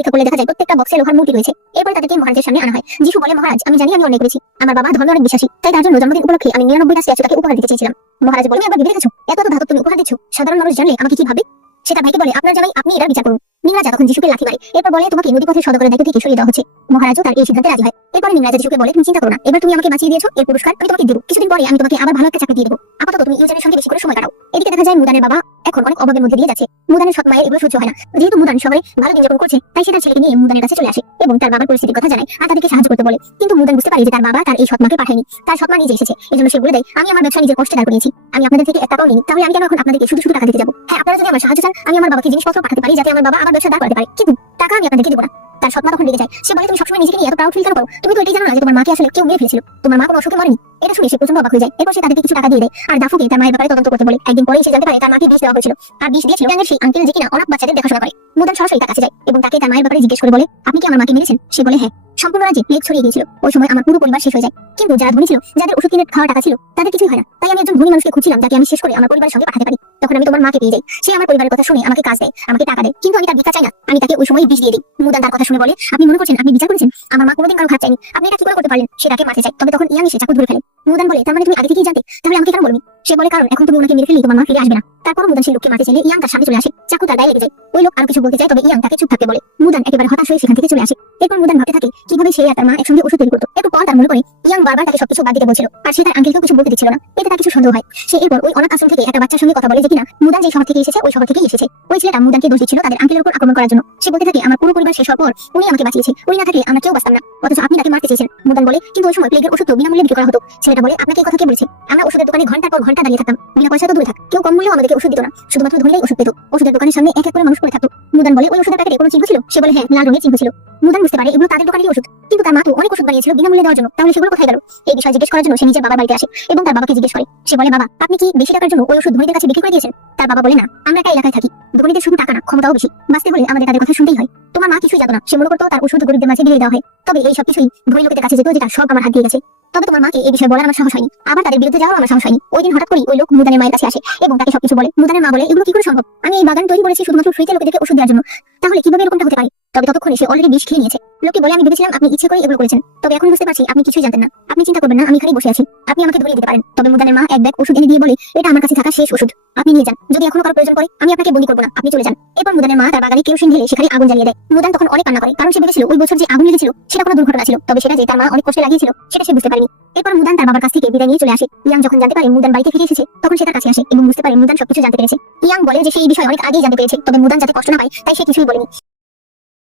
পরীক্ষা করলে দেখা যায় প্রত্যেকটা বক্সে লোহার মূর্তি রয়েছে। এরপর তাদেরকে মহারাজের সামনে আনা হয়। যিশু বলে, মহারাজ, আমি জানি আমি অন্যায় করেছি, আমার বাবা ধর্মে অনেক বিশ্বাসী, তাই তার জন্য জন্মদিন উপলক্ষে আমি 99টা স্ট্যাচু তাকে উপহার দিতে চেয়েছিলাম। মহারাজ বলে, একবার ভেবে দেখেছো এত ধাতু তুমি উপহার দিচ্ছ, সাধারণ মানুষ জানলে আমাকে কি ভাববে? সে তার ভাইকে বলে, আপনার জামাই, আপনি এটা বিচার করুন। নিমরাজা তখন যিশুকে লাথি মারে, এরপর বলে, তোমাকে নদীপথে সদগরের দায়িত্ব থেকে সরিয়ে দেওয়া হচ্ছে। মহারাজও তার এই সিদ্ধান্তে রাজি হয়। এরপরে নিমরাজা যিশুকে বলে, তুমি চিন্তা করো না, এবার তুমি আমাকে বাঁচিয়ে দিয়েছো, এর পুরস্কার আমি তোমাকে দেবো। কিছুদিন পরে আমি তোমাকে আবার ভালো একটা চাকরি দিয়ে দেবো। আপাতত তুমি ইউজানের সঙ্গে বেশি করে সময় কাটাও। এদিকে দেখা যায় মুদানের বাবা এখন অনেক অভাবের মধ্যে দিয়ে যাচ্ছে। মুদানের সৎ মায়ের এগুলো সহ্য হয় না। যেহেতু মুদান শহরে ভালো দিন যাপন করছে, তাই সে তার ছেলেকে নিয়ে মুদানের কাছে চলে আসে এবং তার বাবার পরিস্থিতির কথা জানায় আর তাদেরকে সাহায্য করতে বলে। কিন্তু মুদান বুঝতে পারে যে তার বাবা তার এই সৎ মাকে পাঠায়নি, তার সৎ মা নিজে এসেছে। এজন্য সে বলে দেয়, আমি আমার ব্যবসা নিজের কষ্টে দাঁড় করিয়েছি, আমি আপনাদের থেকে এক টাকাও নিইনি, তাহলে আমি কেন এখন আপনাদেরকে শুধু শুধু টাকা দিতে যাবো? হ্যাঁ, আপনারা যদি আমার সাহায্য চান, আমি আমার বাবাকে জিনিসপত্র পাঠাতে পারি যাতে আমার বাবা আবার ব্যবসা দাঁড় করাতে পারে, কিন্তু টাকা আমি আপনাদেরকে দেবো না। তার সৎ মা তখন রেগে যায়। সে বলে, তুমি সবসময় নিজেকে নিয়ে এত প্রাউড ফিল কেন করো? তুমি তো এটাই জানো না যে তোমার মাকে আসলে কেউ মেরে ফেলেছিল, তোমার মা কোনো অসুখে মরেনি। এটা শুনে সে প্রচন্ড অবাক হয়ে যায়। এরপর সে তাদেরকে কিছু টাকা দিয়ে দেয় আর দাফুকে তার মায়ের ব্যাপারে তদন্ত করতে বলে। একদিন পরেই সে জানতে পারে তার মাকে বিষ দেওয়া হয়েছিল, আর বিষ দিয়েছিল গ্যাংয়ের সেই আঙ্কেল যে কিনা অনাথ বাচ্চাদের দেখাশোনা করে। মুদান সরাসরি তার কাছে যায় এবং তাকে তার মায়ের ব্যাপারে জিজ্ঞেস করে বলে, আপনি কি আমার মাকে মেরেছেন? সে বলে, হ্যাঁ। সম্পূর্ণ রাজ্যে প্লেগ ছড়িয়ে গিয়েছিল। ওই সময় আমার পুরো পরিবার শেষ হয়ে যায়, কিন্তু যারা ধনী ছিল, যাদের ওষুধ কিনে খাওয়ার টাকা ছিল, তাদের কিছুই হয় না। তাই আমি একজন ধনী মানুষকে খুঁজছিলাম যাকে আমি শেষ করে আমার পরিবারের সঙ্গে পাঠাতে পারি। তখন আমি তোমার মাকে পেয়ে যাই। সে আমার পরিবারের কথা শুনে আমাকে কাজ দেয়, আমাকে টাকা দেয়, কিন্তু আমি তার ভিক্ষা চাই না, আমি তাকে ওই সময় বিষ দিয়ে দিই। মুদান তার কথা শুনে বলে, আপনি মনে করছেন আপনি বিচার করেছেন? আমার মা কোনোদিন কারো খাত চাইনি, আপনি এটা কি করে করতে পারলেন? সে তাকে মারতে চায়, তবে তখন ইয়াং এসে চাকু ধরে ফেলে। মুদান বলে, তার মানে তুমি আগে থেকেই জানতে, তাহলে আমাকে কেন বলনি? সে বলে, কারণ এখন তুমি ওনাকে মেরে ফেললে তোমার মা ফিরে আসবে না। তারপর মুদান সেই লোককে মারতে চাইলে ইয়াং তার সামনে চলে আসে, চাকু তার গায়ে লেগে যায়। ওই লোক আরো কিছু বলতে চায়, তবে ইয়াং তাকে চুপ থাকতে বলে। মুদান একেবারে হতাশ হয়ে সেখান থেকে চলে আসে। এরপর মুদান ভাবতে থাকে কিভাবে সে আর তার মা একসঙ্গে ওষুধ তৈরি করতো। এরপর তার মনে পড়ে ইয়াং বারবার তাকে সবকিছু বাদ দিতে বলছিল, আর সে তার আঙ্কেলকেও কিছু বলতে দিচ্ছিল না। এতে তার কিছু সন্দেহ হয়। সে এরপর ওই অনাথ আশ্রম থেকে একটা বাচ্চার সঙ্গে কথা বলে যে কিনা মুদান যে শহর থেকে এসেছে ওই শহর থেকেই এসেছে। ওই ছেলেটা মুদানকে দোষ দিচ্ছিল তাদের আঙ্কেলের উপর আক্রমণ করার জন্য। সে বলতে থাকে, আমার পুরো পরিবার শেষ হওয়ার পর উনি আমাকে বাঁচিয়েছে, উনি না থাকলে আমরা কেউ বাঁচতাম না, অথচ আপনি তাকে মারতে চেয়েছেন। মুদান বলে, কিন্তু ওই সময় প্লেগের ওষুধ তো বিনামূল্যে বিক্রি করা হতো। ছেলেটা বলে, আপনাকে এই কথা কে বলেছে? আমরা ওষুধের দোকানে ঘন্টার পর ঘন্টা দাঁড়িয়ে থাকতাম, বিনা পয়সা তো দূরে থাক, কেউ কম মূল্যেও আমাদেরকে ওষুধ দিত না, শুধুমাত্র ধনীরাই ওষুধ পেত। ওষুধের দোকানের সামনে এক এক করে মানুষ পড়ে থাকতো। মুদান বলে, ওই ওষুধের প্যাকেটে কোনো চিহ্ন ছিল? সে বলে, হ্যাঁ, লাল রঙের চিহ্ন ছিল। মুদান বুঝতে পারে এগুলো তাদের দোকানেরই ওষুধ, কিন্তু তার মা তো অনেক ওষুধ বানিয়েছিল বিনামূল্যে দেওয়ার জন্য, তাহলে সেগুলো কোথায় গেল? এই বিষয়ে জিজ্ঞেস করার জন্য সে নিজের বাবার বাড়িতে আসে এবং তার বাবাকে জিজ্ঞেস করে। সে বলে, বাবা, আপনি কি বেশি টাকার জন্য ওই ওষুধ ধনীদের কাছে বিক্রি করে দিয়েছেন? তার বাবা বলে, না, আমরা একটা এলাকায় থাকি, ধনীদের শুধু টাকা না, ক্ষমতাও বেশি। বাঁচতে হলে আমাদের তাদের কথা শুনতেই হয়। তোমার মা কিছুই জানো না, সে মনে করতো তার ওষুধ গরিবদের মাঝে দিয়ে দেওয়া হয়। তবে এই সব কিছুই ধনী লোকেদের কাছে যেত, যেটা সব আমার হাত দিয়ে গেছে। তবে তোমার মাকে এই বিষয়ে বলার আমার সাহস হয়নি, আবার তাদের বিরুদ্ধে যাওয়ার আমার সাহস হয়নি। ওই দিন হঠাৎ করে ওই লোক মুদানের মায়ের কাছে আসে এবং তাকে সবকিছু বলে। মুদানের মা বলে, এগুলো কি করে সম্ভব? আমি এই বাগান তৈরি করেছি শুধুমাত্র ফ্রিতে লোকেদেরকে ওষুধ দেওয়ার জন্য, তাহলে কিভাবে এরকমটা হতে পারে? তবে ততক্ষণে সে অলরেডি বিষ খেয়ে নিয়েছে। লোকটি বলে, আমি ভেবেছিলাম আপনি ইচ্ছে করে এগুলো করেছেন, তবে এখন বুঝতে পারছি আপনি কিছুই জানতেন না। আপনি চিন্তা করবেন না, আমি এখানেই বসে আছি, আপনি আমাকে ধরিয়ে দিতে পারেন। তবে মুদানের মা এক ব্যাগ ওষুধ এনে দিয়ে বলে, এটা আমার কাছে থাকা শেষ ওষুধ, আপনি নিয়ে যান, যদি এখনো কারো প্রয়োজন পড়ে আমি আপনাকে বন্দি করবো না, আপনি চলে যান। এরপর মুদানের মা তার বাগানে কেরোসিন ঢেলে সেখানে আগুন জ্বালিয়ে দেয়। মুদান তখন অনেক কান্না করে, কারণ সে ভেবেছিল ওই বছর যে আগুন লেগেছিল সেটা কোনো দুর্ঘটনা ছিল, তবে সেটা যে তার মা অনেক কষ্টে লাগিয়েছিল সেটা সে বুঝতে পারেনি। এরপর মুদান তার বাবার কাছ থেকে বিদায় নিয়ে চলে আসে। ইয়াং যখন জানতে পারে মুদান বাড়িতে ফিরে এসেছে, তখন সে তার কাছে আসে এবং বুঝতে পারে মুদান সবকিছু জানতে পেরেছে। ইয়াং বলে যে সে এই বিষয়ে অনেক আগেই জানতে পেরেছে, তবে মুদান যাতে কষ্ট না পায় তাই সে কিছুই বলেনি।